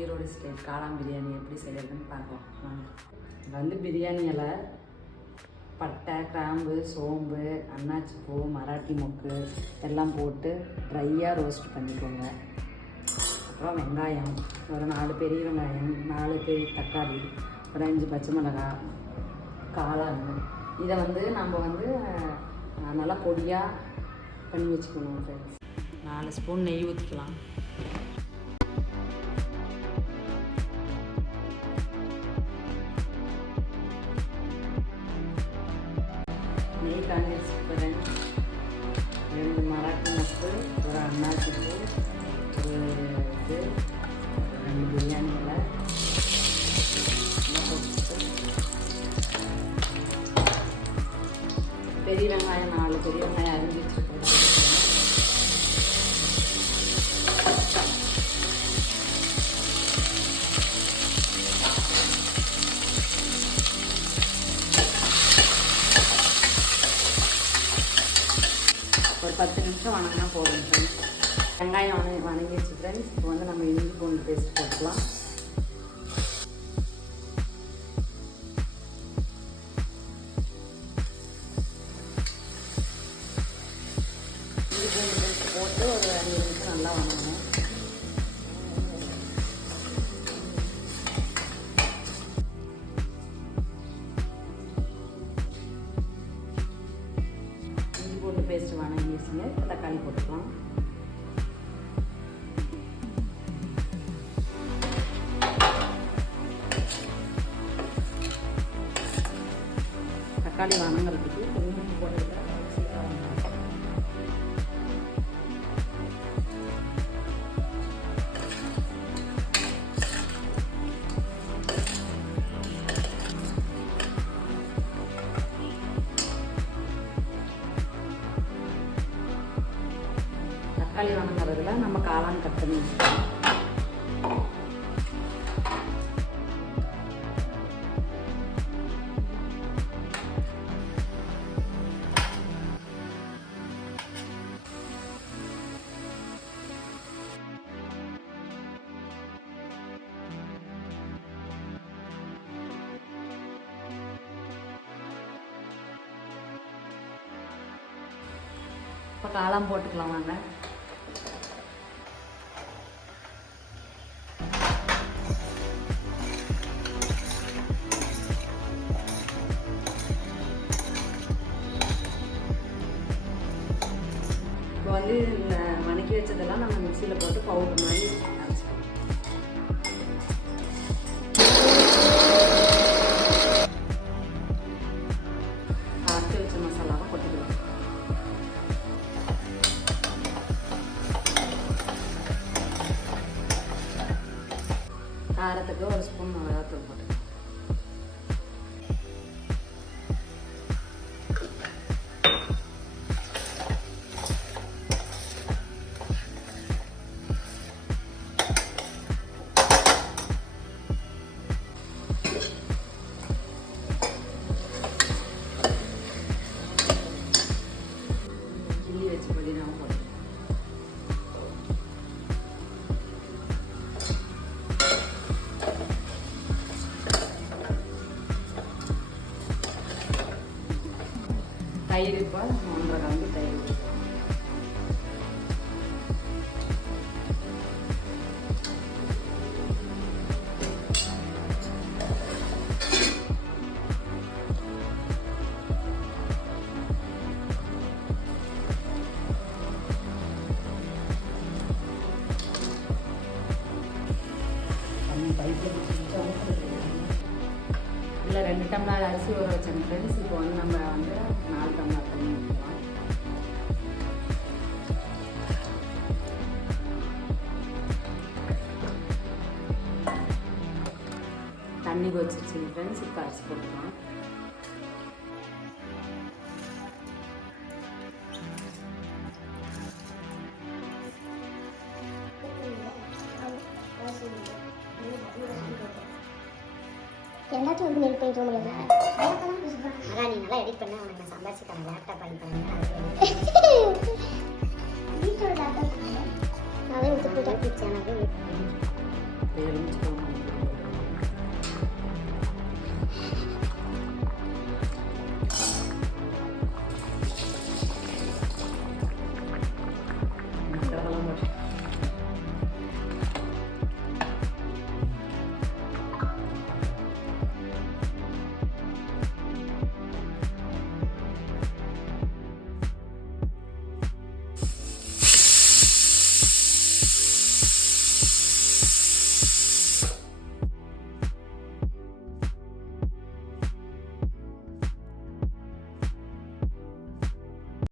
Erode style காளான் பிரியாணி எப்படி செய்யறதுன்னு பார்க்கலாம். வந்து பிரியாணி இலை, பட்டை, கிராம்பு, சோம்பு, அன்னாச்சி பூ, மராட்டி மொக்கு எல்லாம் போட்டு ட்ரையாக ரோஸ்ட் பண்ணிக்கோங்க. அப்புறம் வெங்காயம், ஒரு 4 பெரிய வெங்காயம், 4 பெரிய தக்காளி, ஒரு 5 பச்சை மிளகாய், காளான் இதை வந்து நம்ம வந்து நல்லா பொடியாக பண்ணி வச்சுக்கணும் ஃப்ரெண்ட்ஸ். 4 ஸ்பூன் நெய் ஊற்றிக்கலாம். நெய் காஞ்சிருச்சு ஃப்ரெண்ட்ஸ். 2 மராட்டி மொக்கு, ஒரு அன்னாச்சி பூ, ஒரு 2 பிரியாணி இலை பெரிய வெங்காயம் 4 பெரிய வெங்காயம் அரிஞ்சு வச்சுருக்கோம். ஒரு 10 நிமிஷம் வணங்கினா போதும் ஃப்ரெண்ட்ஸ். வெங்காயம் வணங்கிடுச்சு ஃப்ரெண்ட்ஸ். இப்போ வந்து நம்ம இஞ்சி பூண்டு பேஸ்ட் போட்டுக்கலாம். இஞ்சி பூண்டு பேஸ்ட் போட்டு ஒரு 5 நிமிஷம் நல்லா வணங்கணும். இஞ்சி பூண்டு பேஸ்ட் வணங்கிடுச்சுங்க. இப்போ தக்காளி போட்டுக்கலாம். தக்காளி வணங்குறதுக்கு கொஞ்சம் போட்டுக்கலாம். தக்காளி வணங்குறதுல நம்ம காளான் கட் பண்ணி வச்சுக்கலாம். இப்போ காளான் போட்டுக்கலாம் வாங்க. இப்போ வந்து இந்த வணக்கி வச்சதெல்லாம் நம்ம மிக்சியில் போட்டு பவுடர் மாதிரி அரைச்சிக்கலாம். அரைச்சி வச்ச மசாலாவை கொட்டிக்கலாம். காரத்துக்கு ஒரு ஸ்பூன் மிளகாத்தூள் போட்டு கிள்ளி வச்சு புதினாவும் போட்டு தயிர். இப்போ 1.5 கம்பு தயிர். இல்லை 2 டம்ளர் அரிசி ஊற வச்சேன் ஃப்ரெண்ட்ஸ். இப்போ வந்து நம்ம வந்து 4 டம்ளர் தண்ணி ஊற்றிக்கலாம். தண்ணி கொதிச்சிருச்சு ஃப்ரெண்ட்ஸ். இப்போ அரிசி போட்டுக்கலாம். எல்லாத்தையும் வந்து நெல் பண்ணிட்டு முடியல. அதான் நீ நல்லா எடிட் பண்ண உனக்கு நான் சம்பாதிச்சு தரேன். லேப்டாப் அடி பண்ணேன். வீட்டோட லேப்டாப் அதே எடுத்து போயிட்டேன். சேனல் இப்போ எலுமிச்சை